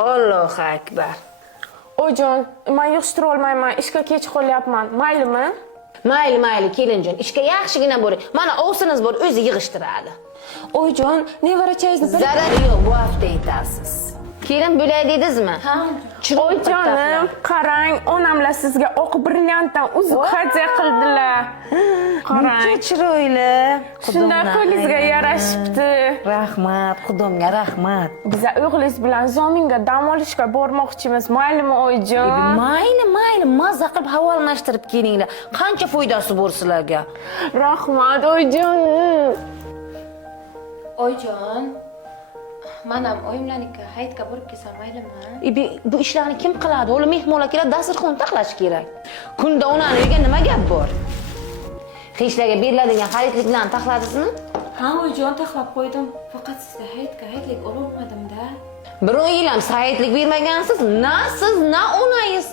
Allohu akbar. Oyijon, men yig'ishtira olmayman, ishga kech qolyapman. Maylimi? Mayli, kelinjon, ishga yaxshigina boring. Mana o'g'siniz bor, o'zi yig'ishtiradi. Oyijon, nevarachangizni Zarari yo'q, bu hafta aytasiz. Kelin bo'lay dedingizmi? Ha. Oyijonim, qarang, onamlar sizga oq brilliantdan uzuk hadya qildilar. Qarang, Chiroyli. shunda qo'lingizga yarashibdi. Rahmat, xudomga rahmat. Biz o'g'lingiz bilan Zominga dam olishga bormoqchimiz. Maylimi, oyijon? Mayli, mazza qilib havo almashtirib kelinglar. Qancha foydasi bor sizlarga. Rahmat, oyijon. Oyijon, manam oyimlarniki hayitga borib kelsam maylimi? Bu ishlarni kim qiladi? O'g'lim mehmonlar keladi, dasturxon taxlash kerak. Kunda onani uyga nima gap bor? Hechlarga beriladigan xaridliklarni taxladingizmi? Ha, oyijon, taxlab qo'ydim. Faqat sizga hayitlik ololmadim-da. Bir 10 yil ham hayitlik bermagansiz. Na siz, na onangiz,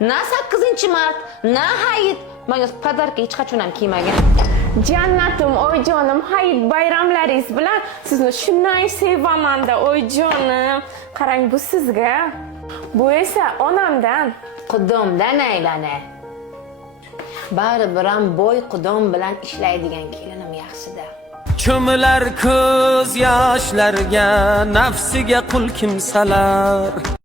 na 8-mart, na hayit. Menga podarka hech qachon ham kiymagan. Jannatim, oyijonim, hayit bayramlaringiz bilan sizni shunday sevaman-da, oyijonim. Qarang, bu sizga. Bu esa onamdan. Xudomdan aylana. Baribir ham boy xudom bilan ishlaydigan kelinim yaxshi-da. Cho'milar ko'z yoshlarga, nafsiga qul kimsalar.